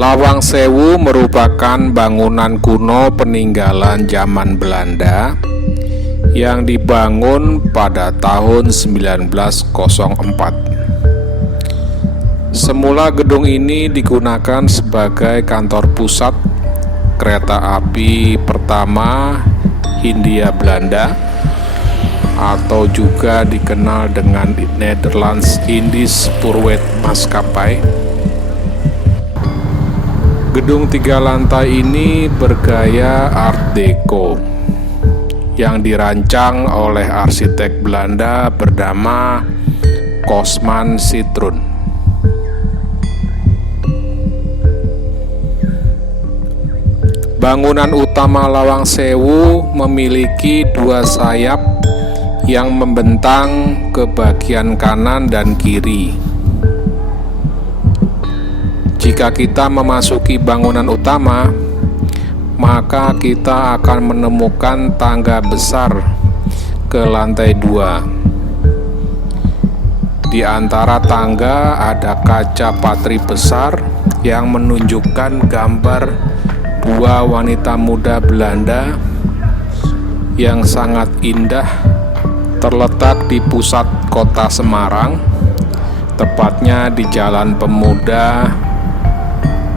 Lawang Sewu merupakan bangunan kuno peninggalan zaman Belanda yang dibangun pada tahun 1904. Semula gedung ini digunakan sebagai kantor pusat kereta api pertama Hindia Belanda, atau juga dikenal dengan Nederlands Indisch Spoorweg Maskapai. Gedung 3 lantai ini bergaya Art Deco yang dirancang oleh arsitek Belanda bernama Cosman Citroen. Bangunan utama Lawang Sewu memiliki 2 sayap yang membentang ke bagian kanan dan kiri. Jika kita memasuki bangunan utama, maka kita akan menemukan tangga besar ke lantai 2. Di antara tangga ada kaca patri besar yang menunjukkan gambar 2 wanita muda Belanda yang sangat indah, terletak di pusat kota Semarang, tepatnya di Jalan Pemuda,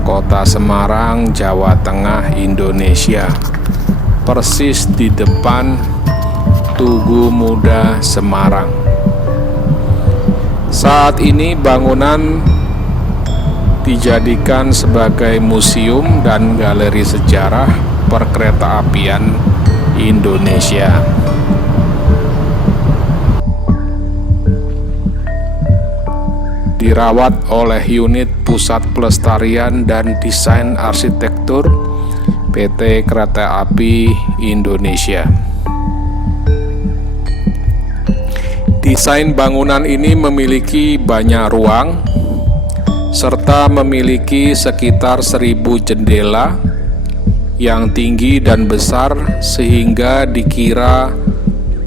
Kota Semarang, Jawa Tengah, Indonesia, persis di depan Tugu Muda Semarang. Saat ini bangunan dijadikan sebagai museum dan galeri sejarah perkeretaapian Indonesia. Dirawat oleh Unit Pusat Pelestarian dan Desain Arsitektur PT Kereta Api Indonesia. Desain bangunan ini memiliki banyak ruang serta memiliki sekitar 1000 jendela yang tinggi dan besar sehingga dikira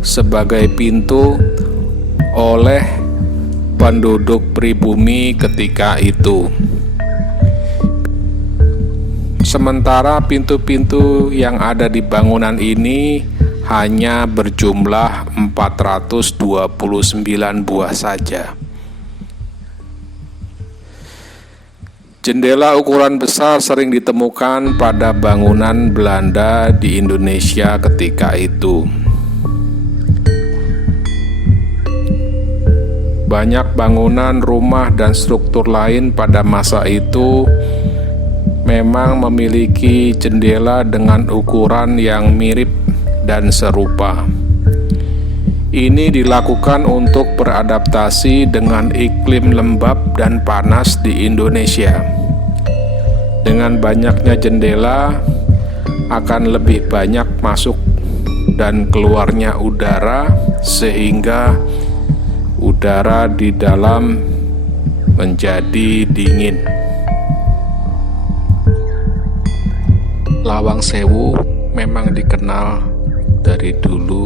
sebagai pintu oleh penduduk pribumi ketika itu. Sementara pintu-pintu yang ada di bangunan ini hanya berjumlah 429 buah saja. Jendela ukuran besar sering ditemukan pada bangunan Belanda di Indonesia ketika itu. Banyak bangunan, rumah, dan struktur lain pada masa itu memang memiliki jendela dengan ukuran yang mirip dan serupa. Ini dilakukan untuk beradaptasi dengan iklim lembab dan panas di Indonesia. Dengan banyaknya jendela, akan lebih banyak masuk dan keluarnya udara, sehingga udara di dalam menjadi dingin. Lawang Sewu memang dikenal dari dulu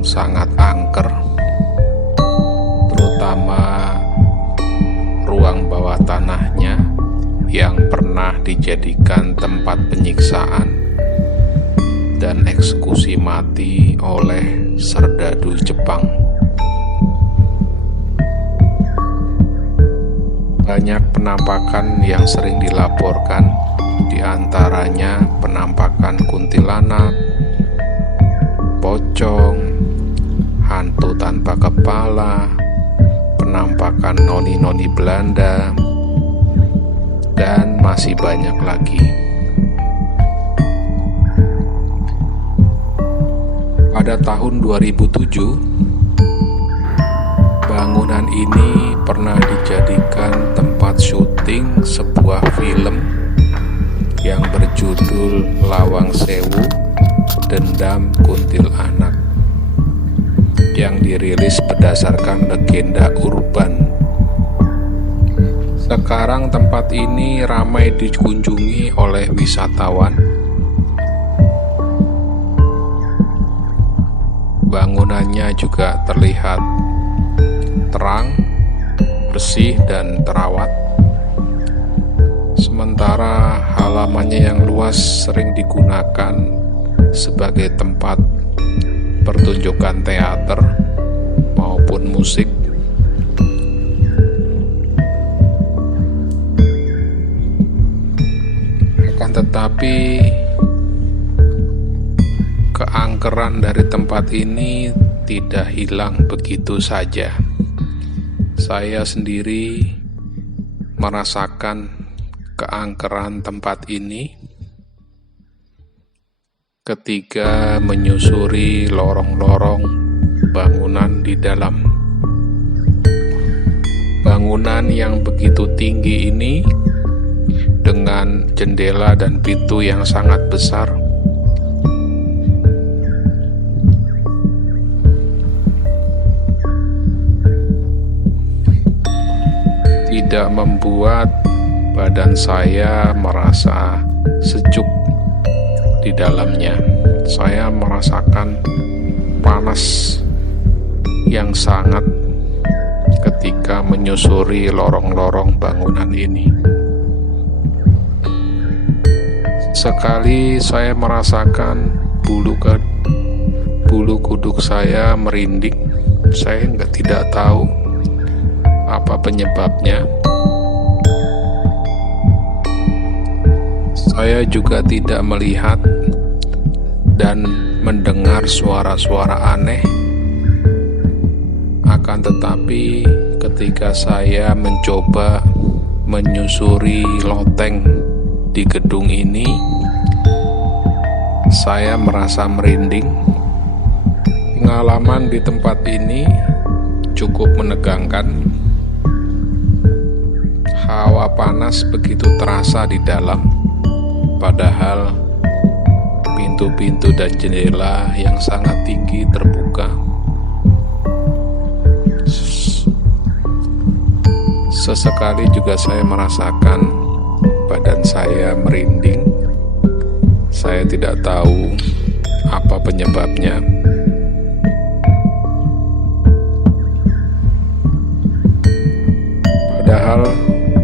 sangat angker, terutama ruang bawah tanahnya yang pernah dijadikan tempat penyiksaan dan eksekusi mati oleh serdadu Jepang. Banyak penampakan yang sering dilaporkan, di antaranya penampakan kuntilanak, pocong, hantu tanpa kepala, penampakan noni-noni Belanda, dan masih banyak lagi. Pada tahun 2007, bangunan ini pernah dijadikan tempat syuting sebuah film yang berjudul Lawang Sewu, Dendam Kuntilanak, yang dirilis berdasarkan legenda urban. Sekarang tempat ini ramai dikunjungi oleh wisatawan. Bangunannya juga terlihat terang, bersih, dan terawat. sementara halamannya yang luas sering digunakan sebagai tempat pertunjukan teater maupun musik. Akan tetapi keangkeran dari tempat ini tidak hilang begitu saja. Saya sendiri merasakan keangkeran tempat ini ketika menyusuri lorong-lorong bangunan di dalam. Bangunan yang begitu tinggi ini dengan jendela dan pintu yang sangat besar tidak membuat badan saya merasa sejuk di dalamnya. Saya merasakan panas yang sangat ketika menyusuri lorong-lorong bangunan ini. Sekali saya merasakan bulu kuduk saya merinding. Saya tidak tahu apa penyebabnya. Saya juga tidak melihat dan mendengar suara-suara aneh. Akan tetapi ketika saya mencoba menyusuri loteng di gedung ini, saya merasa merinding. Pengalaman di tempat ini cukup menegangkan. Hawa panas begitu terasa di dalam, padahal pintu-pintu dan jendela yang sangat tinggi terbuka. Sesekali juga saya merasakan badan saya merinding. Saya tidak tahu apa penyebabnya. Padahal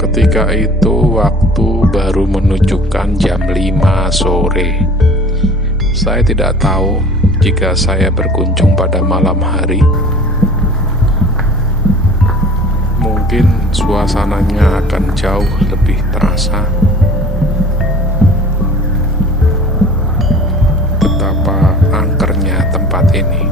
ketika itu waktu baru menunjukkan jam 5 sore. Saya tidak tahu jika saya berkunjung pada malam hari, mungkin suasananya akan jauh lebih terasa. Betapa angkernya tempat ini.